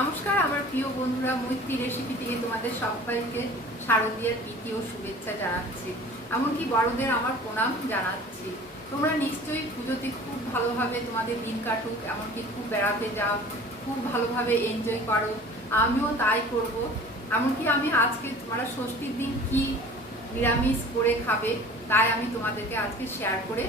নমস্কার আমার প্রিয় বন্ধুরা, মৈত্রী রেসিপি থেকে তোমাদের সবাইকে শারদীয়ার প্রীতি ও শুভেচ্ছা জানাচ্ছি। এমনকি বড়দের আমার প্রণাম জানাচ্ছি। তোমরা নিশ্চয়ই পুজোতে খুব ভালোভাবে তোমাদের দিন কাটুক, এমনকি খুব বেড়াতে যাও, খুব ভালোভাবে এনজয় করো। আমিও তাই করব। এমনকি আমি আজকে তোমরা ষষ্ঠীর দিন কি নিরামিষ করে খাবে তাই আমি তোমাদেরকে আজকে শেয়ার করে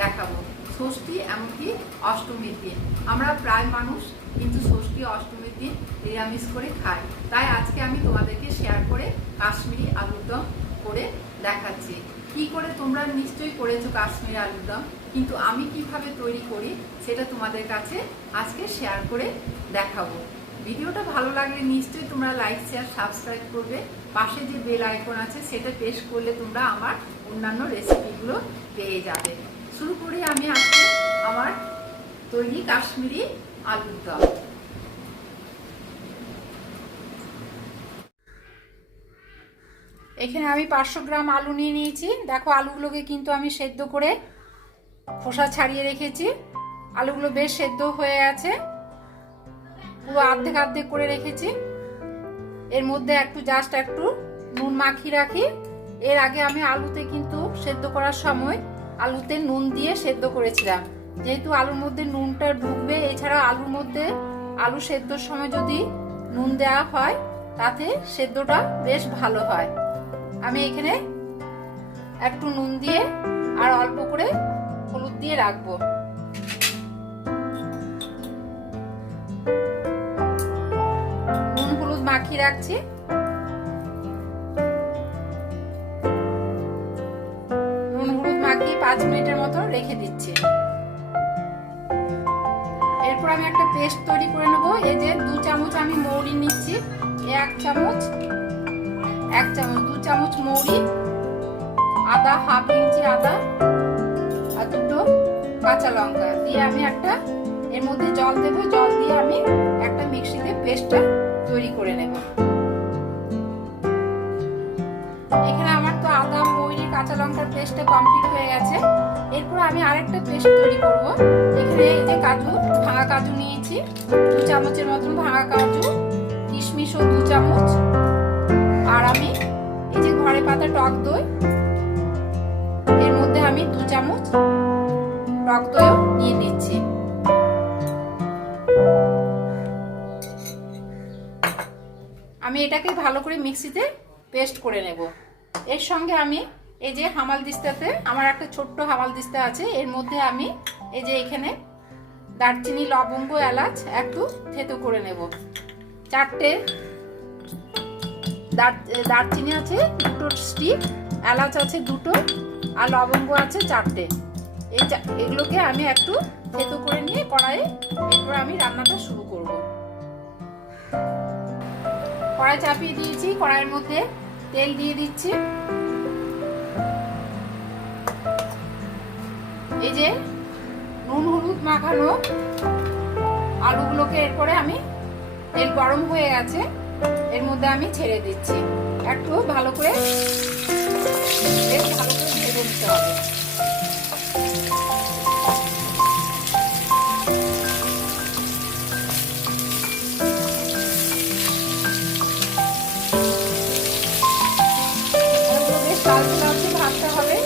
দেখাবো। ষষ্ঠী এমনকি অষ্টমীর দিন আমরা প্রায় মানুষ কিন্তু ষষ্ঠী অষ্টমীর দিন নিরামিষ করে খাই। তাই আজকে আমি তোমাদেরকে শেয়ার করে কাশ্মীরি আলুর দম করে দেখাচ্ছি। কি করে তোমরা নিশ্চয়ই করেছো কাশ্মীরি আলুর দম, কিন্তু আমি কিভাবে তৈরি করি সেটা তোমাদের কাছে আজকে শেয়ার করে দেখাবো। ভিডিওটা ভালো লাগলে নিশ্চয়ই তোমরা লাইক শেয়ার সাবস্ক্রাইব করবে। পাশে যে বেল আইকন আছে সেটা প্রেস করলে তোমরা আমার অন্যান্য রেসিপিগুলো পেয়ে যাবে। শুরু করি আমি আজকে আমার তৈরি কাশ্মীরি আলুর দম। এখানে আমি 500 গ্রাম আলু নিয়ে নিয়েছি। দেখো আলুগুলোকে কিন্তু আমি সেদ্ধ করে খোসা ছাড়িয়ে রেখেছি। আলুগুলো বেশ সেদ্ধ হয়ে আছে, পুরো অর্ধেক অর্ধেক করে রেখেছি। এর মধ্যে জাস্ট একটু নুন মাখিয়ে রাখি। এর আগে আমি আলুতে কিন্তু সেদ্ধ করার সময় আলুতে নুন দিয়ে সেদ্ধ করেছিলাম, যেহেতু আলুর মধ্যে নুনটা ঢুকবে। এছাড়া আলুর মধ্যে আলু সেদ্ধর সময় যদি নুন দেওয়া হয় তাতে সেদ্ধটা বেশ ভালো হয়। আমি এখানে একটু নুন দিয়ে আর অল্প করে হলুদ দিয়ে রাখবো। নুন হলুদ মাখিয়ে রাখছি। নুন হলুদ মাখিয়ে 5 মিনিটের মতো রেখে দিচ্ছি। এরপর আমি একটা পেস্ট তৈরি করে নেব। এই যে 2 চামচ আমি মৌরি নিচ্ছি, 1 চামচ 2 চামচ মৌরি, আদা হাফ ইঞ্চি আদা আর 2টো কাঁচা লঙ্কা দিয়ে আমি এর মধ্যে জল দেব। জল দিয়ে আমি একটা মিক্সিতে পেস্টটা তৈরি করে নেব। এখানে আমার তো আদা মৌরি কাঁচা লঙ্কার পেস্টটা কমপ্লিট হয়ে গেছে। এরপর আমি আরেকটা পেস্ট তৈরি করব। এখানে এই যে ভাঙা কাজু নিয়েছি, 2 চামচের মতন ভাঙা কাজু, কিশমিশও 2 চামচ, আর আমি এই যে ঘরে পাতা টক দই, এর মধ্যে আমি 2 চামচ টক দইও নিয়ে নিচ্ছি। আমি এটাকে ভালো করে মিক্সিতে পেস্ট করে নেব। এর সঙ্গে আমি এই যে হামালদিস্তাতে আমার একটা ছোট্ট হামালদিস্তা আছে, এর মধ্যে আমি এই যে এখানে দারচিনি লবঙ্গ এলাচ একটু থেতো করে নেব। 4টে দারচিনি আছে 2টো স্টিক, এলাচ আছে 2টো, আর লবঙ্গ আছে 4টে। এগুলোকে আমি একটু থেতো করে নিয়ে কড়াইয়ে এরপর আমি রান্নাটা শুরু করব। কড়াই চাপিয়ে দিয়েছি, কড়াইয়ের মধ্যে তেল দিয়ে দিচ্ছি। এই যে নুন হলুদ মাখানো আলুগুলোকে এরপরে আমি তেল গরম হয়ে গেছে, এর মধ্যে আমি ছেড়ে দিচ্ছি। একটু ভালো করে ভেজে নিতে হবে। বেশ লালচে লালচে ভাজতে হবে।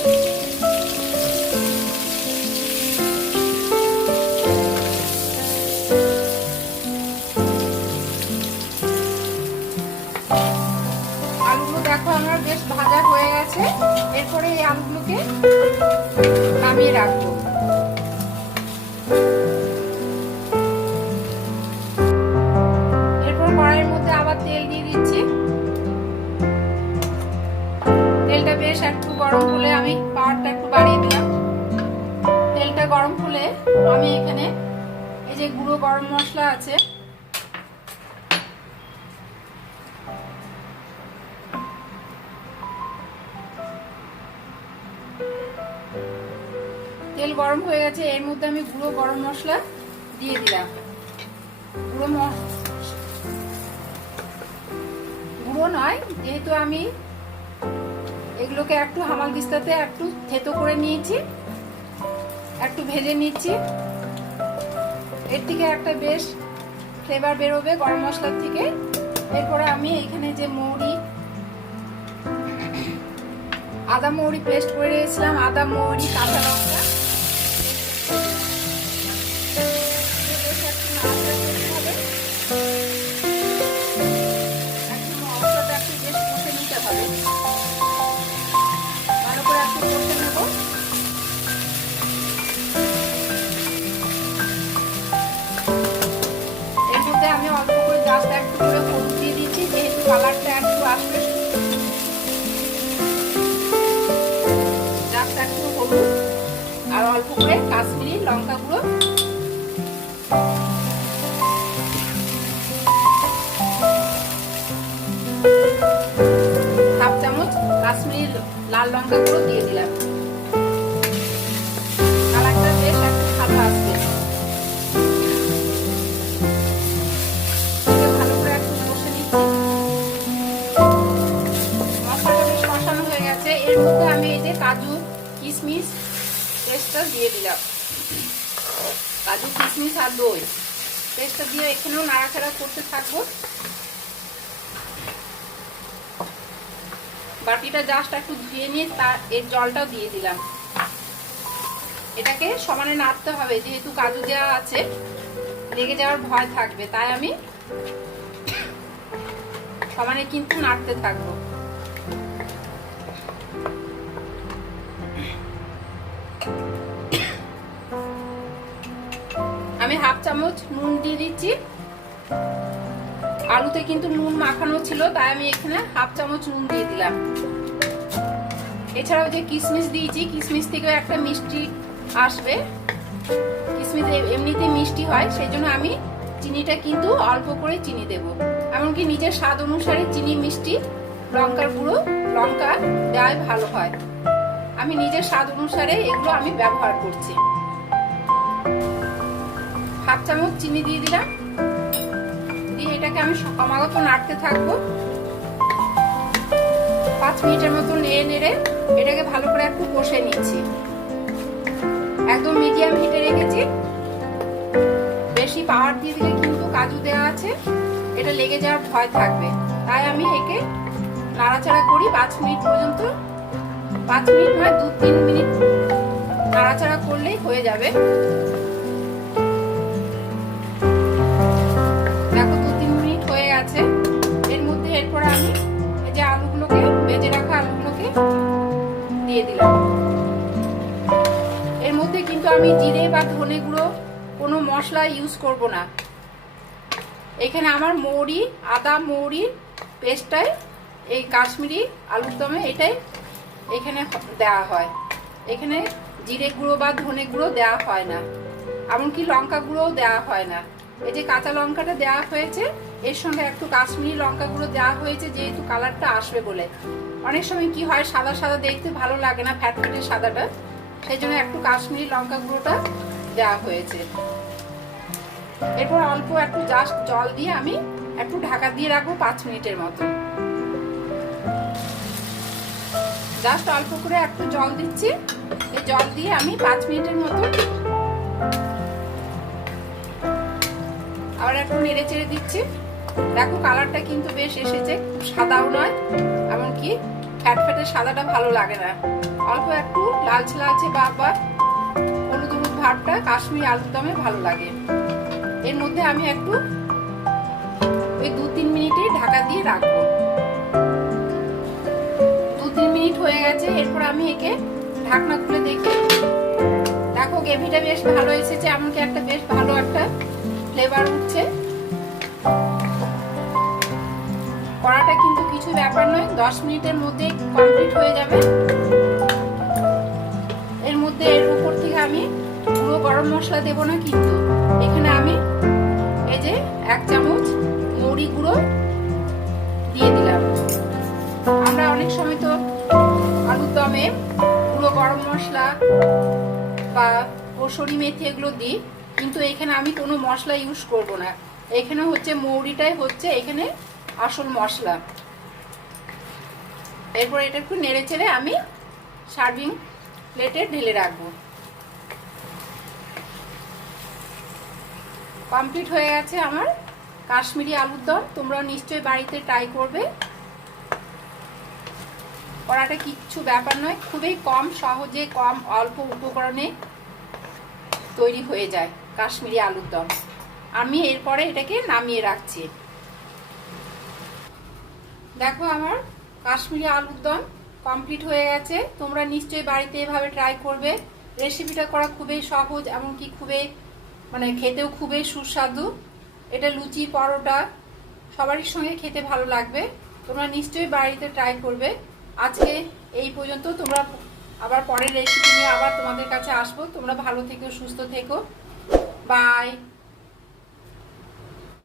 দেখো আমার বেশ ভাজা হয়ে গেছে। এরপরে এই আলুগুলোকে নামিয়ে রাখবো। এরপর কড়াইয়ের মধ্যে আবার তেল দিয়ে দিচ্ছি। তেলটা বেশ একটু গরম হলে আমি পাওয়ারটা একটু বাড়িয়ে দিলাম। তেলটা গরম হলে আমি এখানে এই যে গুঁড়ো গরম মশলা আছে, তেল গরম হয়ে গেছে, এর মধ্যে আমি গুঁড়ো গরম মশলা দিয়ে দিলাম। গুঁড়ো নয়, যেহেতু আমি এগুলোকে একটু হামালদিস্তাতে একটু থেতো করে নিয়েছি, একটু ভেজে নিচ্ছি। এর থেকে একটা বেশ ফ্লেভার বেরোবে গরম মশলার থেকে। এরপরে আমি এখানে যে মৌরি, আদা মৌরি পেস্ট করে রেখেছিলাম, আদা মৌরি কাঁচা লঙ্কা মশলাটা একটু বেশ কষে নিতে হবে, ভালো করে একটু কষে নেব। এর মধ্যে আমি অল্প করে জাস্ট একটু করে হলুদ দিয়ে দিচ্ছি, যেহেতু কালারটা একটু আসবে, জাস্ট একটু হলুদ আর অল্প করে কাশ্মীরি লঙ্কা গুঁড়ো। হাফ চামচ কাশ্মীরি লাল লঙ্কা গুঁড়ো দিয়ে দিলাম, কালারটা বেশ একটু ভালো আসবে। ভালো করে একটু কষে নিচ্ছি, মশলাটা বেশ কষানো হয়ে গেছে। এর মধ্যে আমি এই যে কাজু কিশমিশ পেস্টটা দিয়ে দিলাম, কাজু কিশমিশ আর দই পেস্টটা দিয়ে এখানেও নাড়াচাড়া করতে থাকবো। বাটিটা জাস্ট একটু ধুয়ে নিয়ে তার এর জলটাও দিয়ে দিলাম। এটাকে সমানে নাড়তে হবে, যেহেতু কাজু দেওয়া আছে লেগে যাওয়ার ভয় থাকবে, তাই আমি সমানে কিন্তু নাড়তে থাকবো। আমি হাফ চামচ নুন দিয়ে দিচ্ছি, আলুতে কিন্তু নুন মাখানো ছিল, তাই আমি এখানে হাফ চামচ নুন দিয়ে দিলাম। এছাড়াও যে কিশমিশ দিয়েছি, কিশমিশ থেকেও একটা মিষ্টি আসবে, কিশমিশ এমনিতে মিষ্টি হয়, সেই জন্য আমি চিনিটা কিন্তু অল্প করে চিনি দেব। এমনকি নিজের স্বাদ অনুসারে চিনি, মিষ্টি, লঙ্কার গুঁড়ো, লঙ্কা দেওয়াই ভালো হয়। আমি নিজের স্বাদ অনুসারে এগুলো আমি ব্যবহার করছি। হাফ চামচ চিনি দিয়ে দিলাম, দিয়ে এটাকে আমি ক্রমাগত নাড়তে থাকবো। 5 মিনিটের মতো নেড়ে নেড়ে এটাকে ভালো করে একটু কষে নিচ্ছি। একদম মিডিয়াম হিটে রেখেছি, বেশি পাওয়ার দিয়ে দিলে কিন্তু কাজু দেওয়া আছে, এটা লেগে যাওয়ার ভয় থাকবে, তাই আমি একে নাড়াচাড়া করি 5 মিনিট পর্যন্ত। 5 মিনিট নয়, 2-3 মিনিট নাড়াচাড়া করলেই হয়ে যাবে। দেখো 2-3 মিনিট হয়ে গেছে। এর মধ্যে এরপরে আমি এই যে আলুগুলোকে, ভেজে রাখা আলুগুলোকে দিয়ে দিলাম। এর মধ্যে কিন্তু আমি জিরে বা ধনে গুঁড়ো কোনো মশলা ইউজ করব না। এখানে আমার মৌরি, আদা মৌরির পেস্টটাই এই কাশ্মীরি আলুর দমে এটাই এখানে দেওয়া হয়। এখানে জিরে গুঁড়ো বা ধনে গুঁড়ো দেওয়া হয় না, এমনকি লঙ্কা গুঁড়োও দেওয়া হয় না। এই যে কাঁচা লঙ্কাটা দেওয়া হয়েছে, এর সঙ্গে একটু কাশ্মীরি লঙ্কা গুঁড়ো দেওয়া হয়েছে, যেহেতু কালারটা আসবে বলে। অনেক সময় কি হয়, সাদা সাদা দেখতে ভালো লাগে না, ফ্যাটফ্যাটে সাদাটা, সেই জন্য একটু কাশ্মীরি লঙ্কা গুঁড়োটা দেওয়া হয়েছে। এরপর অল্প একটু জাস্ট জল দিয়ে আমি একটু ঢাকা দিয়ে রাখবো 5 মিনিটের মতো। জাস্ট অল্প করে একটু জল দিচ্ছি, এই জল দিয়ে আমি 5 মিনিটের মতো আবার একটু নেড়ে চেড়ে দিচ্ছি। দেখো কালারটা কিন্তু বেশ এসেছে, সাদাও নয়, এমনকি ফ্যাটফ্যাটে সাদাটা ভালো লাগে না, অল্প একটু লালচে লালচে বা হলুদ হলুদ ভাবটা কাশ্মীরি আলুর দমে ভালো লাগে। এর মধ্যে আমি একটু ওই 2-3 মিনিটে ঢাকা দিয়ে রাখবো। 2-3 মিনিট হয়ে গেছে। এরপর আমি একে ঢাকনা খুলে দেখি, দেখো গ্রেভিটা বেশ ভালো এসেছে, এমনকি একটা বেশ ভালো একটা ফ্লেভার উঠছে। কড়াটা কিন্তু কিছু ব্যাপার নয়, 10 মিনিটের মধ্যে কমপ্লিট হয়ে যাবে। এর মধ্যে এর উপর থেকে আমি পুরো গরম মশলা দেব না, কিন্তু এখানে আমি এই যে 1 চামচ মৌরি গুঁড়ো দিয়ে দিলাম। আমরা অনেক সময় তো আলুর দমে পুরো গরম মশলা বা কসুরি মেথি এগুলো দিই, কিন্তু এখানে আমি কোনো মশলা ইউজ করব না। এখানে হচ্ছে মৌরিটাই হচ্ছে এখানে আসল মশলা। এরপর এটা একটু নেড়ে চেড়ে আমি সার্ভিং প্লেটে ঢেলে রাখবো। কমপ্লিট হয়ে গেছে আমার কাশ্মীরি আলুর দম তোমরা নিশ্চয়ই বাড়িতে ট্রাই করবে। করাটা কিচ্ছু ব্যাপার নয়, খুবই কম সহজে কম অল্প উপকরণে তৈরি হয়ে যায় কাশ্মীরি আলুর দম। আমি এরপরে এটাকে নামিয়ে রাখছি। দেখো আমার কাশ্মীরি আলুর দম কমপ্লিট হয়ে গেছে। তোমরা নিশ্চয়ই বাড়িতে এভাবে ট্রাই করবে। রেসিপিটা করা খুবই সহজ, এমনকি খুবই খেতেও খুবই সুস্বাদু। এটা লুচি পরোটা সবারই সঙ্গে খেতে ভালো লাগবে। তোমরা নিশ্চয়ই বাড়িতে ট্রাই করবে। আজকে এই পর্যন্ত। তোমরা আবার পরের রেসিপি নিয়ে আবার তোমাদের কাছে আসবো। তোমরা ভালো থেকো, সুস্থ থেকো। বাই।